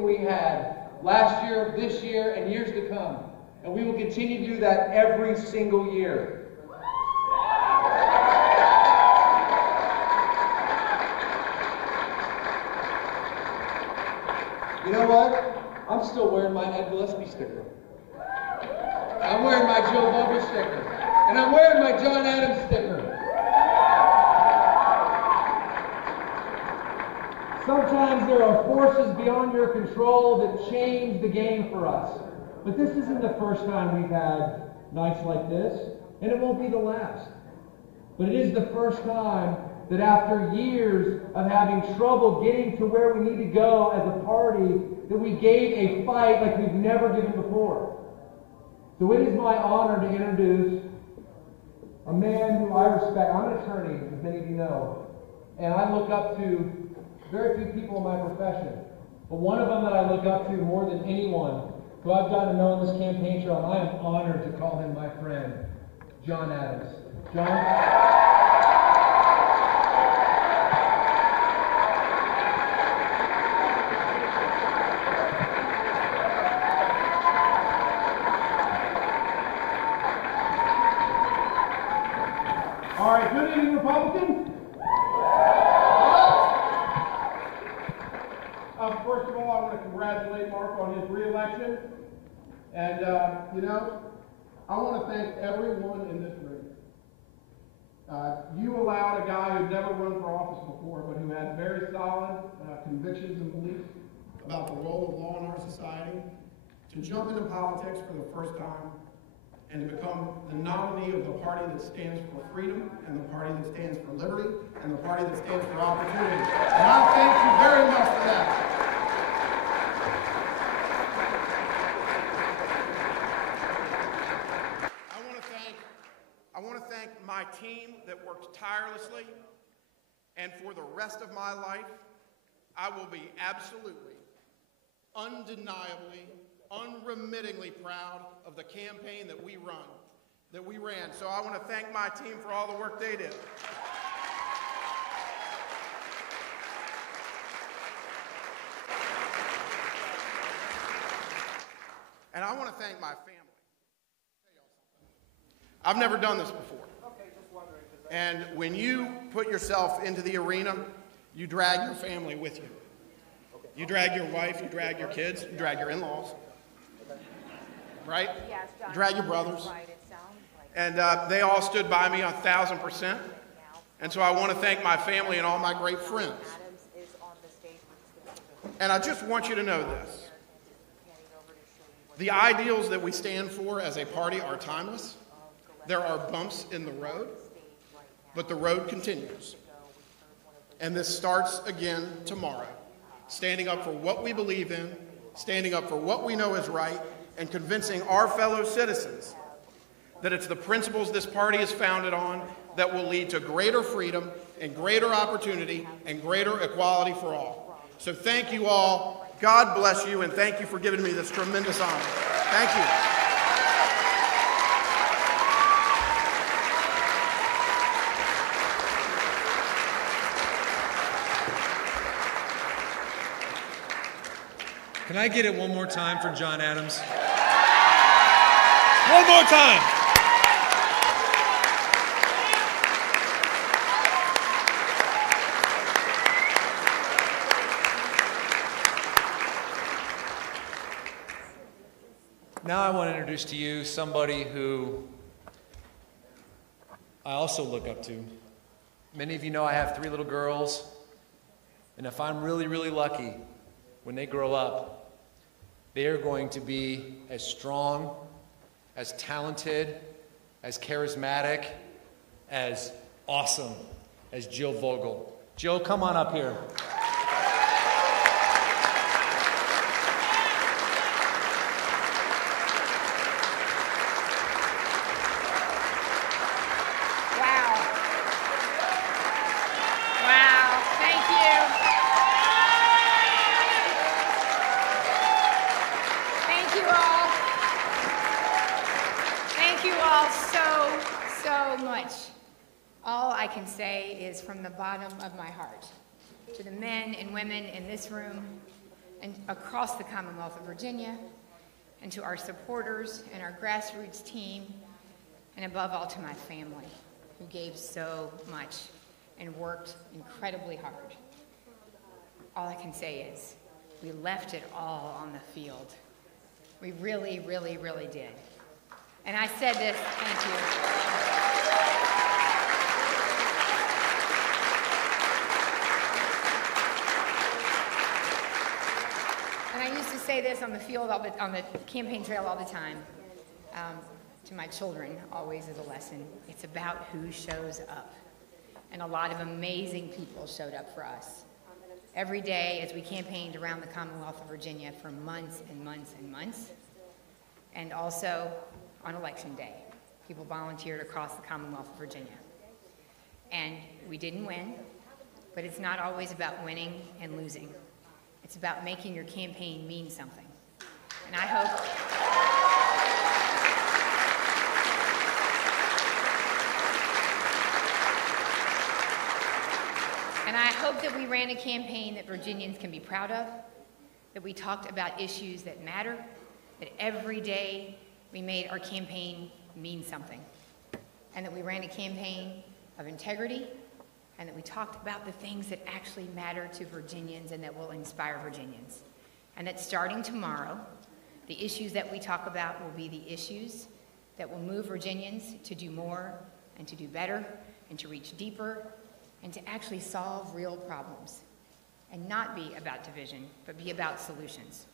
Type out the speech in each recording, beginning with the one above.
everything we had last year, this year, and years to come. And we will continue to do that every single year. You know what? I'm still wearing my Ed Gillespie sticker. I'm wearing my Jill Vogel sticker. And I'm wearing my John Adams sticker. Sometimes there are forces beyond your control that change the game for us. But this isn't the first time we've had nights like this, and it won't be the last. But it is the first time that after years of having trouble getting to where we need to go as a party, that we gave a fight like we've never given before. So it is my honor to introduce a man who I respect. I'm an attorney, as many of you know, and I look up to very few people in my profession. But one of them that I look up to more than anyone, who I've gotten to know in this campaign trail, and I am honored to call him my friend, John Adams. John? All right, good evening, Republicans. First of all, I want to congratulate Mark on his re-election. And, I want to thank everyone in this room. You allowed a guy who'd never run for office before, but who had very solid convictions and beliefs about the role of law in our society, to jump into politics for the first time and to become the nominee of the party that stands for freedom, and the party that stands for liberty, and the party that stands for opportunity. And I thank you very much for that. I want to thank my team that worked tirelessly, and for the rest of my life, I will be absolutely, undeniably, unremittingly proud of the campaign that we ran. So I want to thank my team for all the work they did. And I want to thank my family. I've never done this before. And when you put yourself into the arena, you drag your family with you. You drag your wife, you drag your kids, you drag your in-laws. Right? You drag your brothers. And they all stood by me 1,000%. And so I want to thank my family and all my great friends. And I just want you to know this. The ideals that we stand for as a party are timeless. There are bumps in the road, but the road continues. And this starts again tomorrow. Standing up for what we believe in, standing up for what we know is right, and convincing our fellow citizens that it's the principles this party is founded on that will lead to greater freedom and greater opportunity and greater equality for all. So thank you all. God bless you, and thank you for giving me this tremendous honor. Thank you. Can I get it one more time for John Adams? One more time. Now I want to introduce to you somebody who I also look up to. Many of you know I have 3 little girls, and if I'm really, really lucky, when they grow up, they are going to be as strong, as talented, as charismatic, as awesome as Jill Vogel. Jill, come on up here. From the bottom of my heart, to the men and women in this room, and across the Commonwealth of Virginia, and to our supporters and our grassroots team, and above all to my family, who gave so much and worked incredibly hard. All I can say is, we left it all on the field. We really, really, really did. And I said this, thank you. And I used to say this on the field, on the campaign trail all the time, to my children, always as a lesson. It's about who shows up. And a lot of amazing people showed up for us. Every day as we campaigned around the Commonwealth of Virginia for months and months and months. And also on election day, people volunteered across the Commonwealth of Virginia. And we didn't win, but it's not always about winning and losing. It's about making your campaign mean something. And I hope that we ran a campaign that Virginians can be proud of, that we talked about issues that matter, that every day we made our campaign mean something, and that we ran a campaign of integrity, and that we talked about the things that actually matter to Virginians and that will inspire Virginians. And that starting tomorrow, the issues that we talk about will be the issues that will move Virginians to do more and to do better and to reach deeper and to actually solve real problems and not be about division, but be about solutions.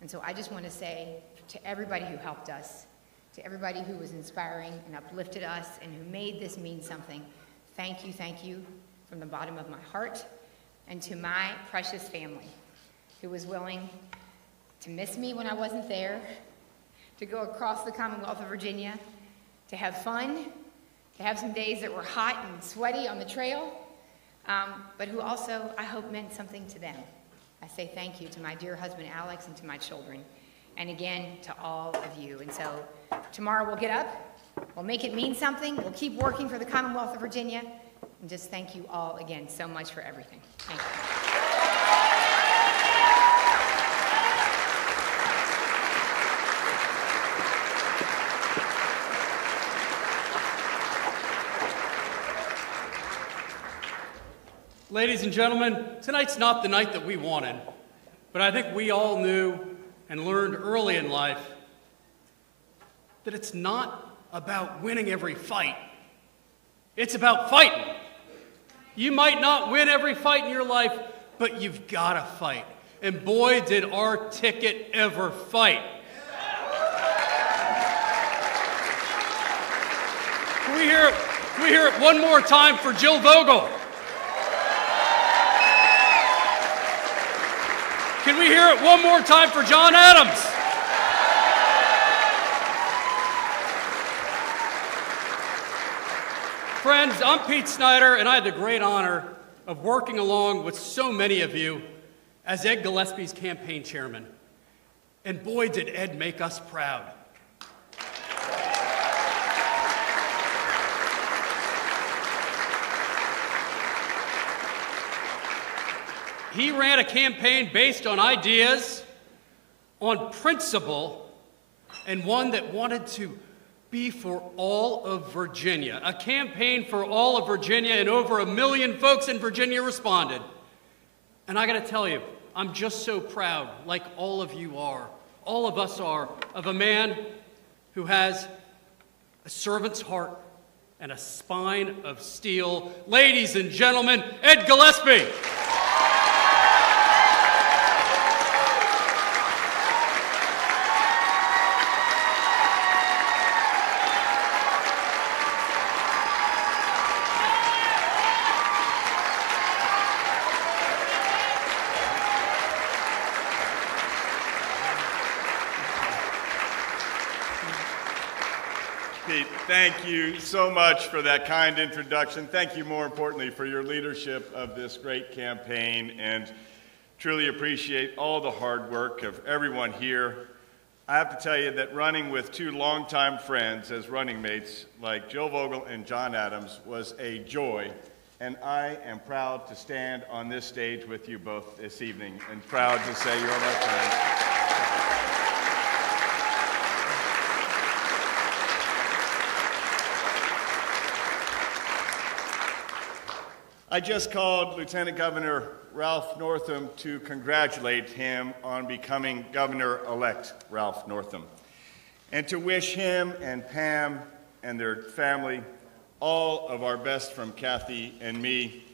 And so I just want to say to everybody who helped us, to everybody who was inspiring and uplifted us and who made this mean something, thank you from the bottom of my heart. And to my precious family who was willing to miss me when I wasn't there, to go across the Commonwealth of Virginia, to have fun, to have some days that were hot and sweaty on the trail, but who also, I hope, meant something to them. I say thank you to my dear husband, Alex, and to my children. And again, to all of you. And so tomorrow we'll get up, we'll make it mean something, we'll keep working for the Commonwealth of Virginia, and just thank you all again so much for everything. Thank you. Ladies and gentlemen, tonight's not the night that we wanted, but I think we all knew and learned early in life that it's not about winning every fight. It's about fighting. You might not win every fight in your life, but you've got to fight. And boy, did our ticket ever fight. Can we hear it one more time for Jill Vogel? Can we hear it one more time for John Adams? Friends, I'm Pete Snyder, and I had the great honor of working along with so many of you as Ed Gillespie's campaign chairman. And boy, did Ed make us proud. He ran a campaign based on ideas, on principle, and one that wanted to be for all of Virginia. A campaign for all of Virginia, and over 1 million folks in Virginia responded. And I gotta tell you, I'm just so proud, like all of you are, all of us are, of a man who has a servant's heart and a spine of steel. Ladies and gentlemen, Ed Gillespie. Pete, thank you so much for that kind introduction. Thank you, more importantly, for your leadership of this great campaign, and truly appreciate all the hard work of everyone here. I have to tell you that running with two longtime friends as running mates like Jill Vogel and John Adams was a joy and I am proud to stand on this stage with you both this evening, and proud to say you're my friends. I just called Lieutenant Governor Ralph Northam to congratulate him on becoming Governor-elect Ralph Northam, and to wish him and Pam and their family all of our best from Kathy and me.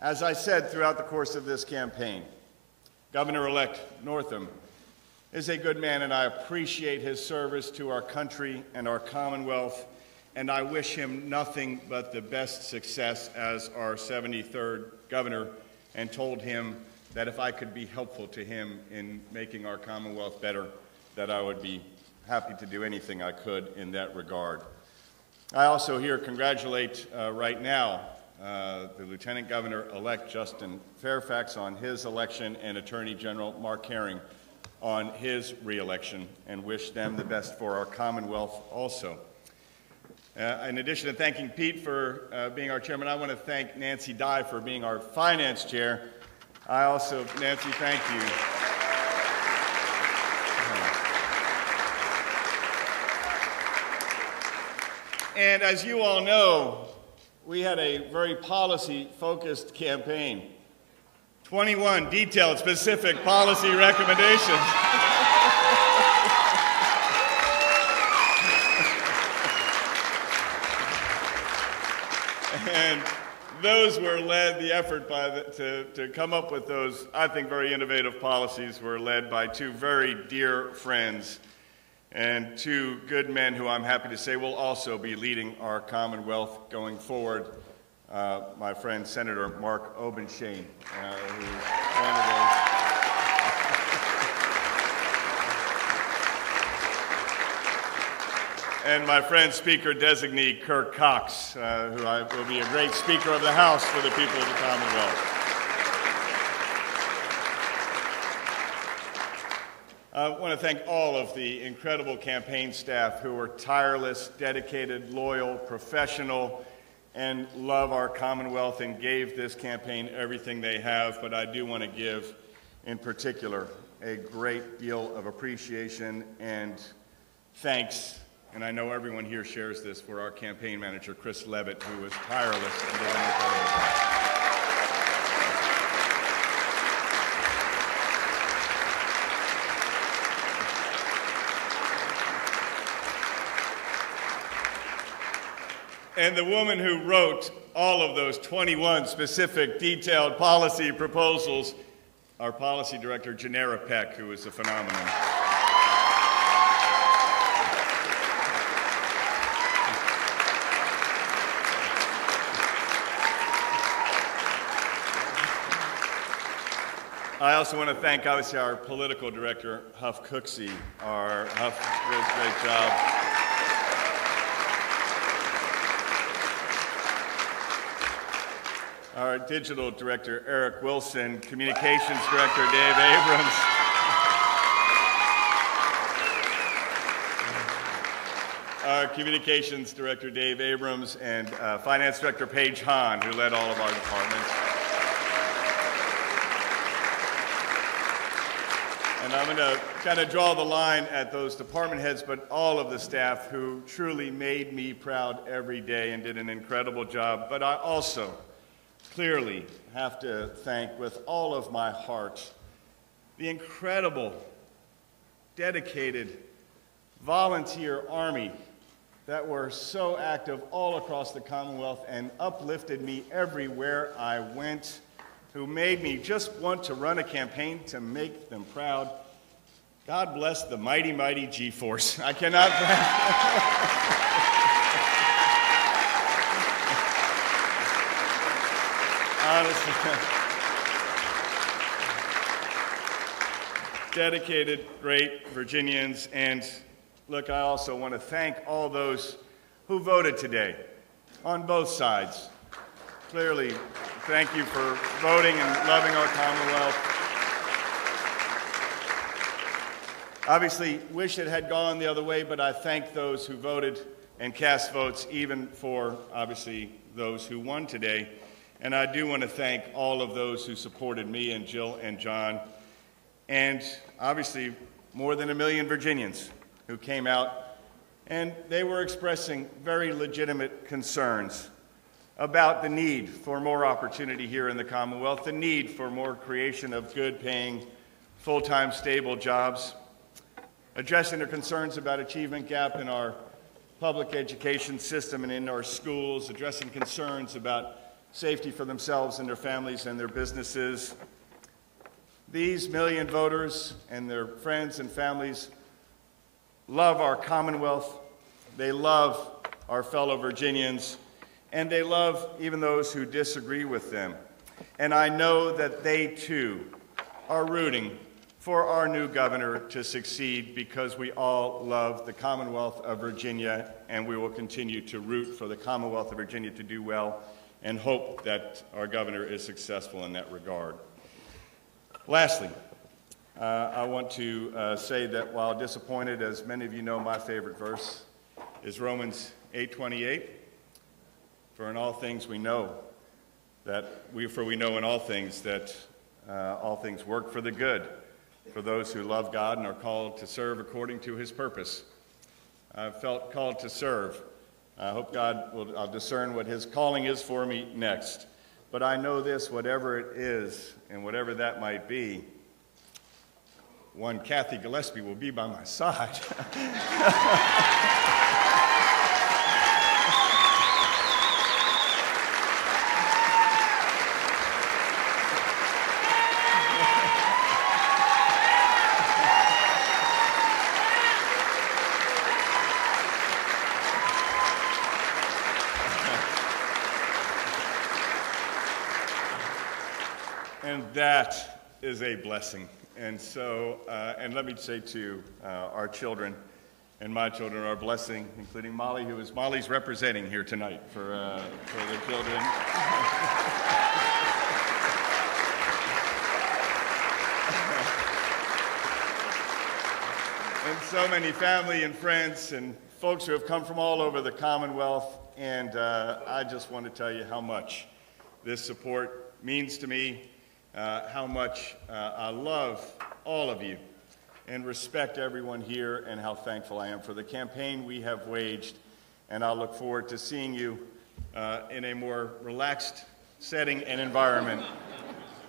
As I said throughout the course of this campaign, Governor-elect Northam is a good man, and I appreciate his service to our country and our Commonwealth, and I wish him nothing but the best success as our 73rd governor, and told him that if I could be helpful to him in making our Commonwealth better, that I would be happy to do anything I could in that regard. I also here congratulate right now the Lieutenant Governor-elect Justin Fairfax on his election, and Attorney General Mark Herring on his re-election, and wish them the best for our Commonwealth also. In addition to thanking Pete for being our chairman, I want to thank Nancy Dye for being our finance chair. Nancy, thank you. And as you all know, we had a very policy-focused campaign. 21 detailed, specific policy recommendations. And those were led, the effort to come up with those, I think, very innovative policies were led by two very dear friends and two good men who I'm happy to say will also be leading our Commonwealth going forward. My friend Senator Mark Obenshain, who's one of those. And my friend Speaker-designee Kirk Cox, who will be a great Speaker of the House for the people of the Commonwealth. I want to thank all of the incredible campaign staff who were tireless, dedicated, loyal, professional, and love our Commonwealth and gave this campaign everything they have. But I do want to give, in particular, a great deal of appreciation and thanks, and I know everyone here shares this, for our campaign manager, Chris Levitt, who was tireless and did an incredible job. And the woman who wrote all of those 21 specific, detailed policy proposals, our policy director, Janera Peck, who is a phenomenon. I also want to thank, obviously, our political director, Huff Cooksey. Huff does a great job. Our digital director, Eric Wilson, communications director, Dave Abrams. Our communications director, Dave Abrams, and finance director, Paige Hahn, who led all of our departments. And I'm going to kind of draw the line at those department heads, but all of the staff who truly made me proud every day and did an incredible job. But I also clearly have to thank with all of my heart the incredible, dedicated volunteer army that were so active all across the Commonwealth and uplifted me everywhere I went, who made me just want to run a campaign to make them proud. God bless the mighty, mighty G-Force. I cannot honestly. Dedicated, great Virginians. And look, I also want to thank all those who voted today on both sides. Clearly, thank you for voting and loving our Commonwealth. Obviously, wish it had gone the other way, but I thank those who voted and cast votes, even for, obviously, those who won today. And I do want to thank all of those who supported me and Jill and John, and obviously more than 1 million Virginians who came out, and they were expressing very legitimate concerns about the need for more opportunity here in the Commonwealth, the need for more creation of good-paying, full-time, stable jobs, addressing their concerns about achievement gap in our public education system and in our schools, addressing concerns about safety for themselves and their families and their businesses. These million voters and their friends and families love our Commonwealth, they love our fellow Virginians, and they love even those who disagree with them. And I know that they too are rooting for our new governor to succeed, because we all love the Commonwealth of Virginia, and we will continue to root for the Commonwealth of Virginia to do well and hope that our governor is successful in that regard. Lastly, I want to say that while disappointed, as many of you know, my favorite verse is Romans 8:28. For in all things we know we know in all things that all things work for the good, for those who love God and are called to serve according to his purpose. I felt called to serve. I hope God will discern what his calling is for me next. But I know this, whatever it is, and whatever that might be, one Ed Gillespie will be by my side. And that is a blessing. And so, and let me say to our children and my children are a blessing, including Molly, Molly's representing here tonight for the children. And so many family and friends and folks who have come from all over the Commonwealth. And I just want to tell you how much this support means to me. How much I love all of you and respect everyone here, and how thankful I am for the campaign we have waged. And I look forward to seeing you in a more relaxed setting and environment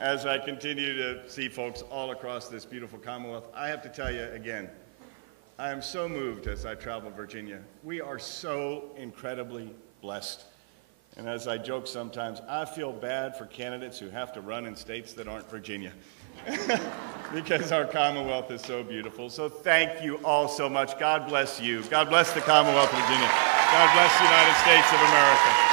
as I continue to see folks all across this beautiful Commonwealth. I have to tell you again, I am so moved as I travel Virginia. We are so incredibly blessed. And as I joke sometimes, I feel bad for candidates who have to run in states that aren't Virginia because our Commonwealth is so beautiful. So thank you all so much. God bless you. God bless the Commonwealth of Virginia. God bless the United States of America.